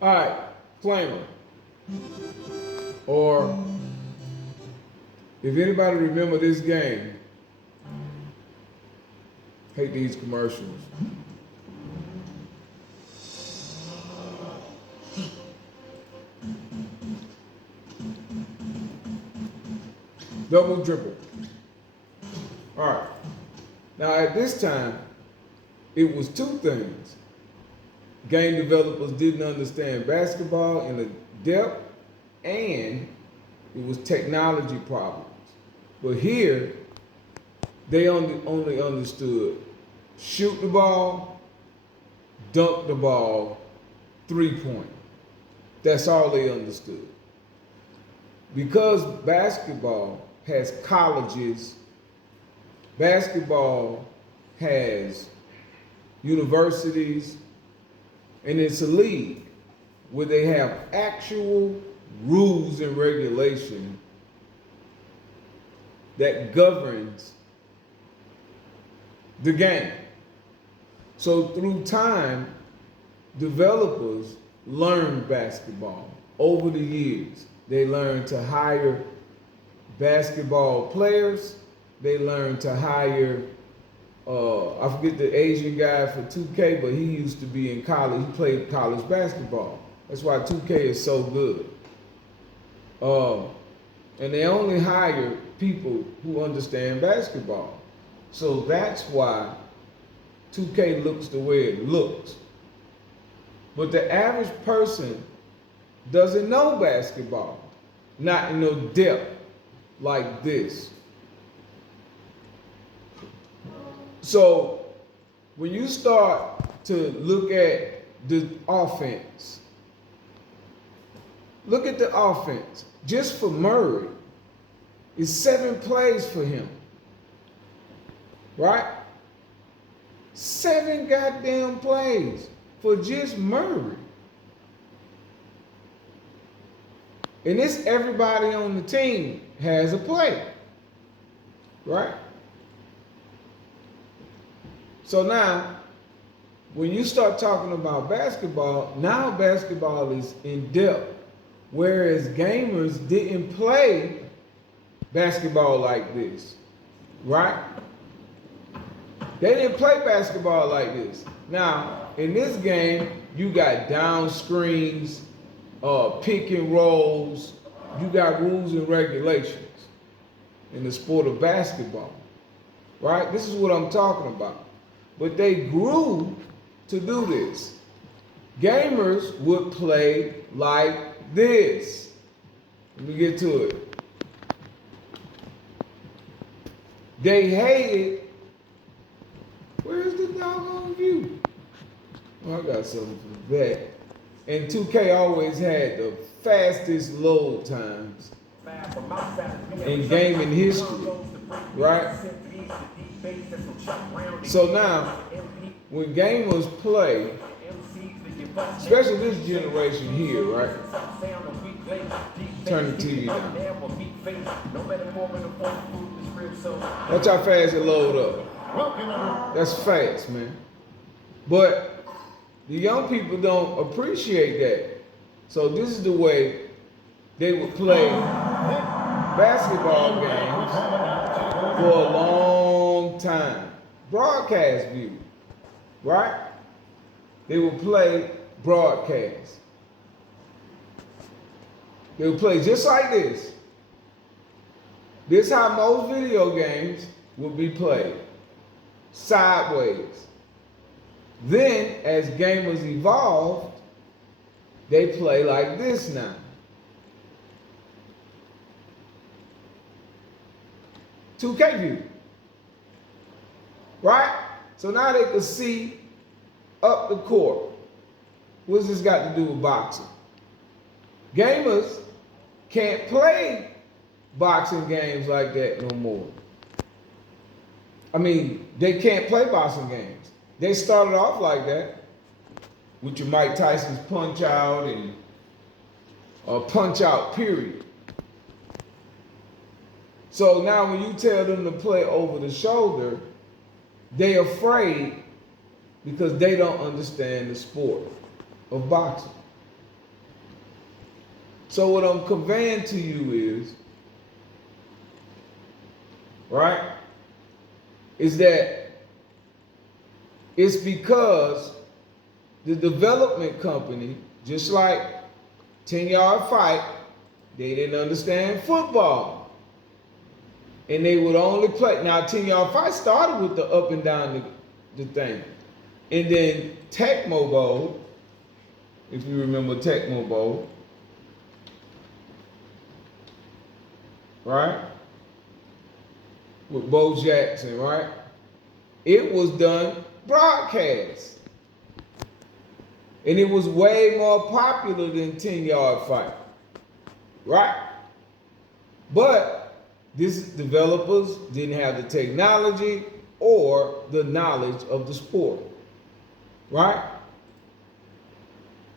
All right, Flamer. Or if anybody remember this game, hate these commercials. Double dribble. All right. Now at this time, it was two things. Game developers didn't understand basketball in the depth, and it was technology problems. But here, they only understood shoot the ball, dunk the ball, 3-point. That's all they understood. Because basketball has colleges, basketball has universities, and it's a league where they have actual rules and regulation that governs the game. So through time, developers learned basketball over the years. They learned to hire basketball players. They learned to hire, I forget the Asian guy for 2K, but he used to be in college. He played college basketball. That's why 2K is so good. And they only hire people who understand basketball. So that's why 2K looks the way it looks. But the average person doesn't know basketball, not in no depth like this. So when you start to look at the offense, look at the offense. Just for Murray, it's 7 plays for him. Right? 7 goddamn plays for just Murray. And this everybody on the team has a play. Right? So now, when you start talking about basketball, now basketball is in depth. Whereas gamers didn't play basketball like this. Right? They didn't play basketball like this. Now, in this game, you got down screens, pick and rolls. You got rules and regulations in the sport of basketball. Right? This is what I'm talking about. But they grew to do this. Gamers would play like this. Let me get to it. They hated. Where's the doggone view? Oh, I got something for that. And 2K always had the fastest load times in gaming history, right? So now, when gamers play, especially this generation here, right? Turn the TV down. Watch how fast it load up. That's fast, man. But the young people don't appreciate that. So this is the way they would play basketball games for a long time. Broadcast view, right? They would play broadcast. They would play just like this. This is how most video games would be played. Sideways. Then, as gamers evolved, they play like this now. "2K view." Right? So now they can see up the court. What's this got to do with boxing? Gamers can't play boxing games like that no more. I mean, they can't play boxing games. They started off like that with your Mike Tyson's punch out and punch out period. So now when you tell them to play over the shoulder, they're afraid because they don't understand the sport of boxing. So what I'm conveying to you is, right, is that it's because the development company, just like 10-yard fight, they didn't understand football. And they would only play. Now, 10-yard fight started with the up and down the thing. And then Tecmo Bowl, if you remember Tecmo Bowl, right? With Bo Jackson, right? It was done broadcast. And it was way more popular than 10-yard fight, right? But these developers didn't have the technology or the knowledge of the sport, right?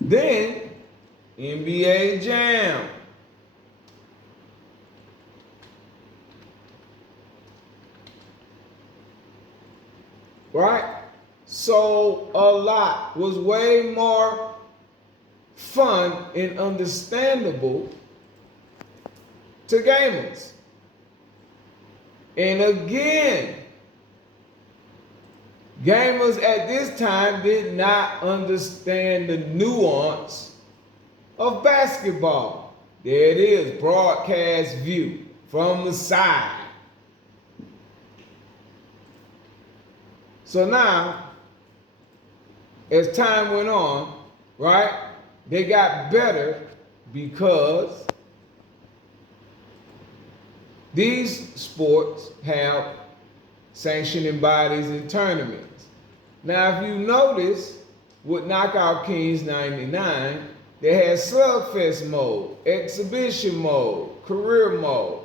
Then NBA Jam. Right? So a lot was way more fun and understandable to gamers. And again, gamers at this time did not understand the nuance of basketball. There it is, broadcast view from the side. So now, as time went on, right, they got better because these sports have sanctioning bodies and tournaments. Now, if you notice, with Knockout Kings 99, they had slugfest mode, exhibition mode, career mode,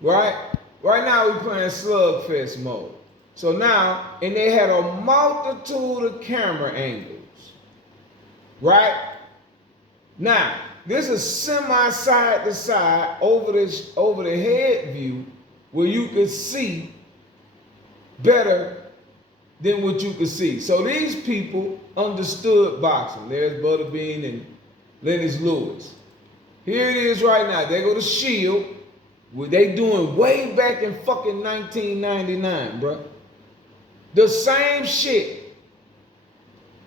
right? Right now we're playing slugfest mode. So now, and they had a multitude of camera angles, right? Now, this is semi side to side over the head view where you could see better than what you could see. So these people understood boxing. There's Butterbean and Lennox Lewis. Here it is right now. They go to Shield. What they doing way back in fucking 1999, bro. The same shit.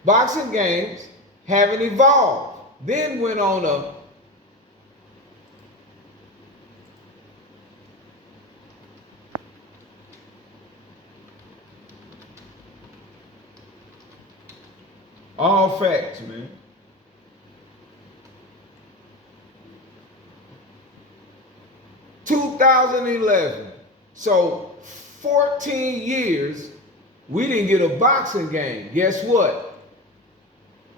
Boxing games haven't evolved. Then went on a all facts, man. (2011). So 14 years we didn't get a boxing game. Guess what?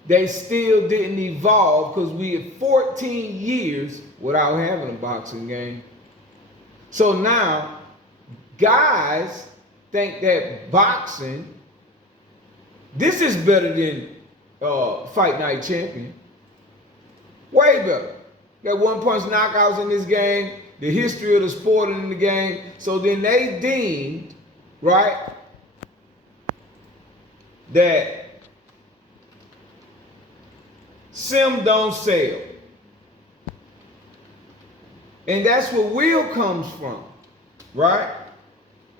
They still didn't evolve because we had 14 years without having a boxing game. So now, guys think that boxing, this is better than Fight Night Champion. Way better. Got one punch knockouts in this game, the history of the sport in the game. So then they deemed, right, that sim don't sell. And that's where Will comes from, right?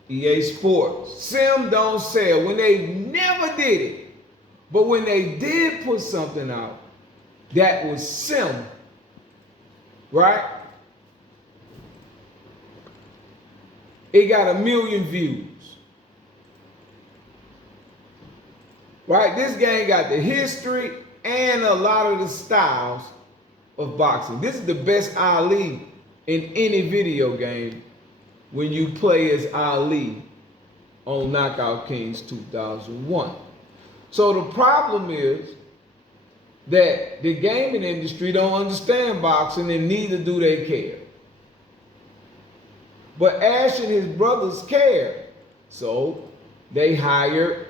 EA Sports. Sim don't sell when they never did it. But when they did put something out that was sim, right? It got 1 million views. Right? This game got the history and a lot of the styles of boxing. This is the best Ali in any video game when you play as Ali on Knockout Kings 2001. So the problem is that the gaming industry don't understand boxing and neither do they care. But Ash and his brothers care. So they hired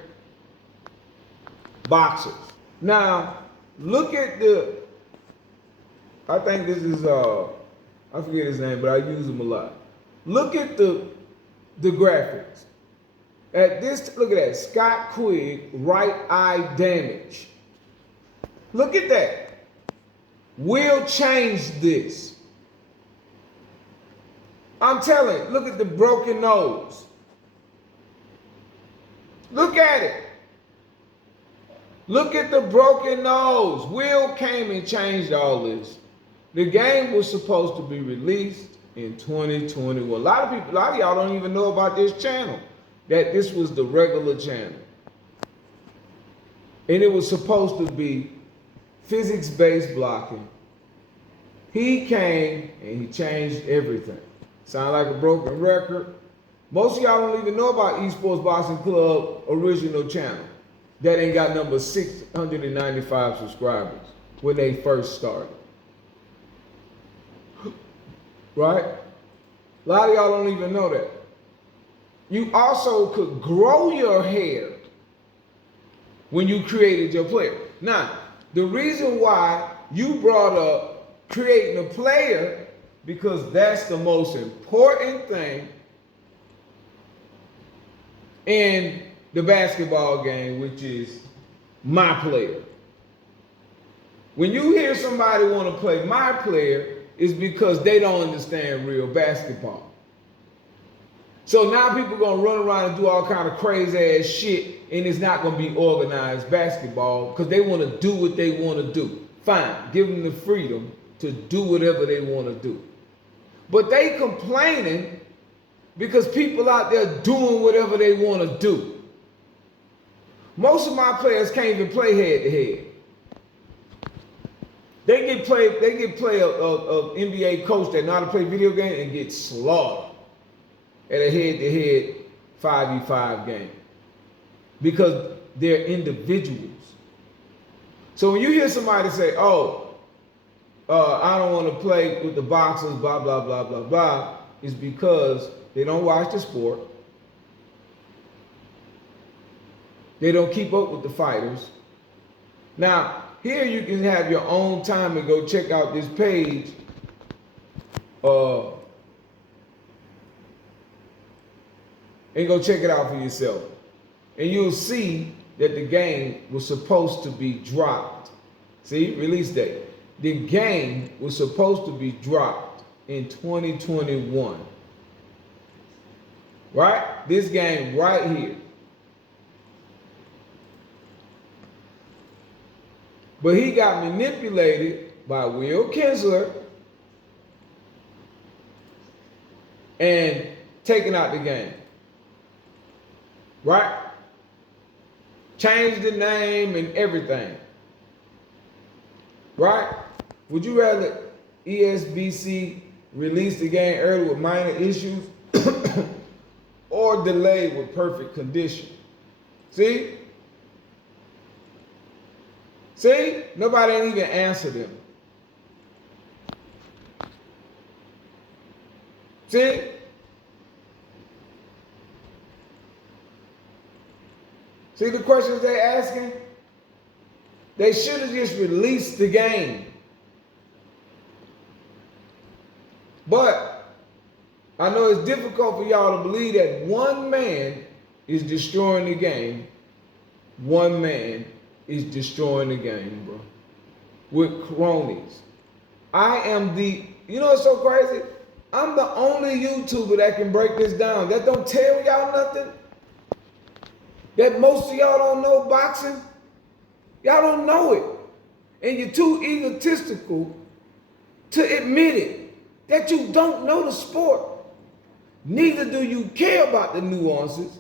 boxers. Now, look at I think this is, I forget his name, but I use him a lot. Look at the graphics. At this, look at that, Scott Quigg, right eye damage. Look at that. will change this. I'm telling you, look at the broken nose. Look at it. Look at the broken nose. Will came and changed all this. The game was supposed to be released in 2021. A lot of y'all don't even know about this channel, that this was the regular channel. And it was supposed to be physics-based blocking. He came and he changed everything. Sound like a broken record? Most of y'all don't even know about Esports Boxing Club original channel. That ain't got number 695 subscribers when they first started. Right? A lot of y'all don't even know that. You also could grow your hair when you created your player. Now, the reason why you brought up creating a player, because that's the most important thing in the basketball game, which is my player. When you hear somebody want to play my player, it's because they don't understand real basketball. So now people are going to run around and do all kind of crazy ass shit, and it's not going to be organized basketball because they want to do what they want to do. Fine, give them the freedom to do whatever they want to do. But they complaining because people out there doing whatever they want to do. Most of my players can't even play head to head. They get play a NBA coach that know how to play video game and get slaughtered at a head-to-head 5v5 game because they're individuals. So when you hear somebody say, "Oh, I don't want to play with the boxers," blah blah blah blah blah, it's because they don't watch the sport. They don't keep up with the fighters. Now, here you can have your own time and go check out this page. And go check it out for yourself. And you'll see that the game was supposed to be dropped. See, release date. The game was supposed to be dropped in 2021. Right? This game right here. But he got manipulated by Will Kinsler and taken out the game. Right? Changed the name and everything. Right? Would you rather ESBC release the game early with minor issues or delay with perfect condition? See? See? Nobody ain't even answered them. See? See the questions they're asking? They should have just released the game. But I know it's difficult for y'all to believe that one man is destroying the game. One man is destroying the game, bro. With cronies. You know what's so crazy? I'm the only YouTuber that can break this down. That don't tell y'all nothing. That most of y'all don't know boxing. Y'all don't know it. And you're too egotistical to admit it. That you don't know the sport. Neither do you care about the nuances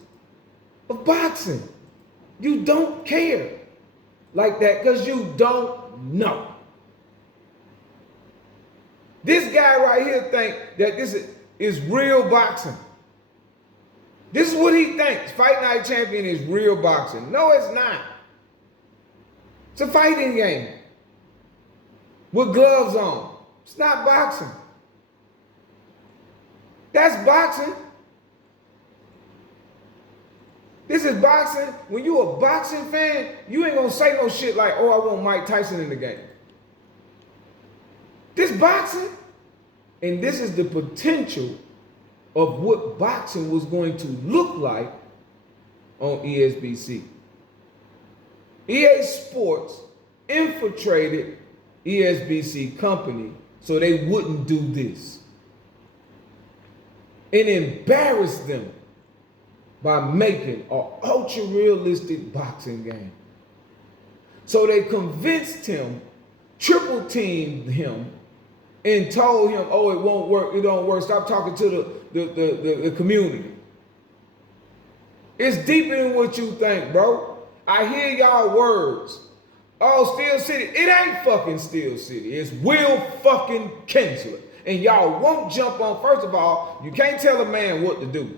of boxing. You don't care like that because you don't know. This guy right here think that this is real boxing. This is what he thinks. Fight Night Champion is real boxing. No, it's not. It's a fighting game with gloves on. It's not boxing. That's boxing. This is boxing. When you a boxing fan, you ain't gonna say no shit like, "Oh, I want Mike Tyson in the game." This boxing, and this is the potential of what boxing was going to look like on ESBC. EA Sports infiltrated ESBC company so they wouldn't do this. And embarrass them by making an ultra-realistic boxing game. So they convinced him, triple teamed him, and told him, oh, it won't work, it don't work, stop talking to the community. It's deeper than what you think, bro. I hear y'all words. Oh, Steel City. It ain't fucking Steel City. It's Will fucking Kinsler. And y'all won't jump on. First of all, you can't tell a man what to do.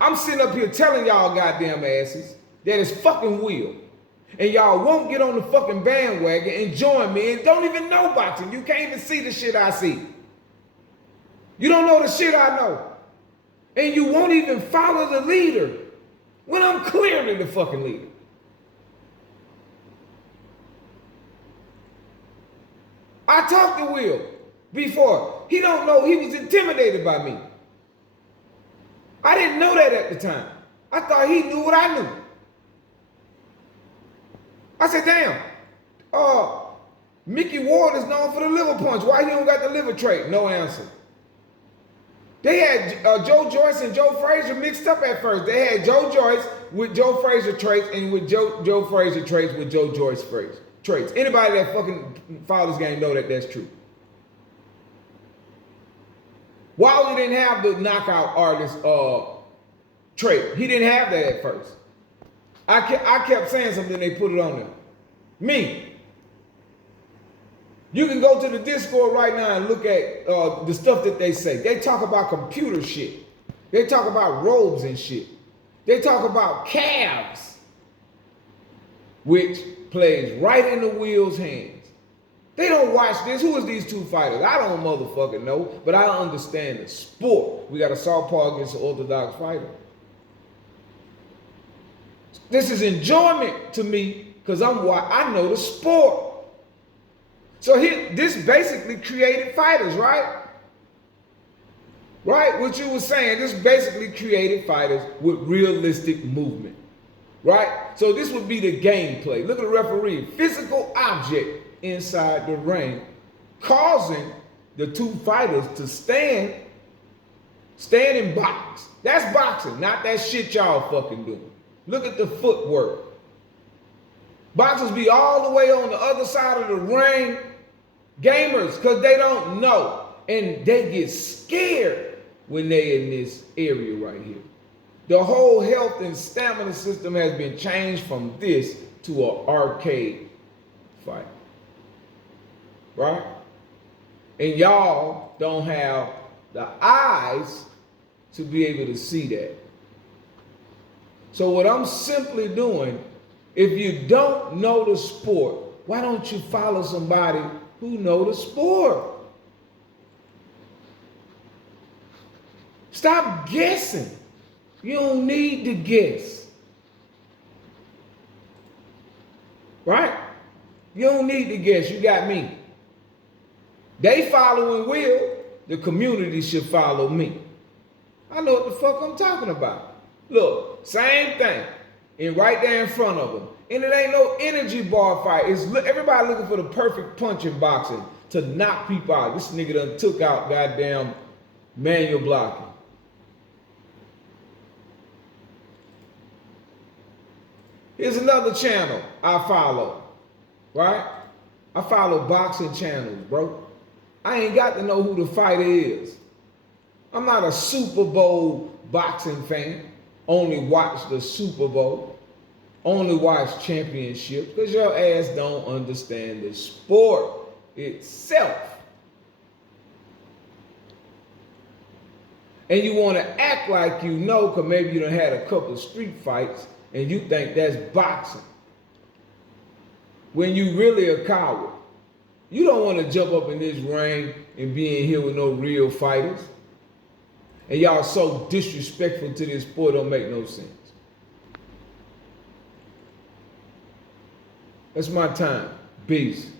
I'm sitting up here telling y'all goddamn asses that it's fucking Will. And y'all won't get on the fucking bandwagon and join me and don't even know boxing. You can't even see the shit I see. You don't know the shit I know. And you won't even follow the leader when I'm clearly the fucking leader. I talked to Will before. He don't know he was intimidated by me. I didn't know that at the time. I thought he knew what I knew. I said, damn, Mickey Ward is known for the liver punch. Why he don't got the liver trait? No answer. They had Joe Joyce and Joe Frazier mixed up at first. They had Joe Joyce with Joe Frazier traits and with Joe Frazier traits with Joe Joyce traits. Anybody that fucking follows this game know that that's true. Wally didn't have the knockout artist trait. He didn't have that at first. I kept saying something, they put it on there. Me. You can go to the Discord right now and look at the stuff that they say. They talk about computer shit. They talk about robes and shit. They talk about calves, which plays right into Will's hands. They don't watch this. Who is these two fighters? I don't motherfucking know, but I understand the sport. We got a southpaw against an orthodox fighter. This is enjoyment to me because I know the sport. So this basically created fighters, right? Right? What you were saying, this basically created fighters with realistic movement. Right? So this would be the gameplay. Look at the referee. Physical object inside the ring, causing the two fighters to stand and box. That's boxing, not that shit y'all fucking doing. Look at the footwork. Boxers be all the way on the other side of the ring. Gamers, because they don't know. And they get scared when they in this area right here. The whole health and stamina system has been changed from this to an arcade fight. Right? And y'all don't have the eyes to be able to see that. So what I'm simply doing, if you don't know the sport, why don't you follow somebody who know the sport? Stop guessing. You don't need to guess. Right? You don't need to guess. You got me. They following Will. The community should follow me. I know what the fuck I'm talking about. Look, same thing. And right there in front of them. And it ain't no energy bar fight. It's everybody looking for the perfect punch in boxing to knock people out. This nigga done took out goddamn manual blocking. Here's another channel I follow, right? I follow boxing channels, bro. I ain't got to know who the fighter is. I'm not a Super Bowl boxing fan. Only watch the Super Bowl. Only watch championships because your ass don't understand the sport itself. And you want to act like you know because maybe you done had a couple of street fights and you think that's boxing. When you really a coward. You don't want to jump up in this ring and be in here with no real fighters. And y'all so disrespectful to this sport, don't make no sense. That's my time. Peace.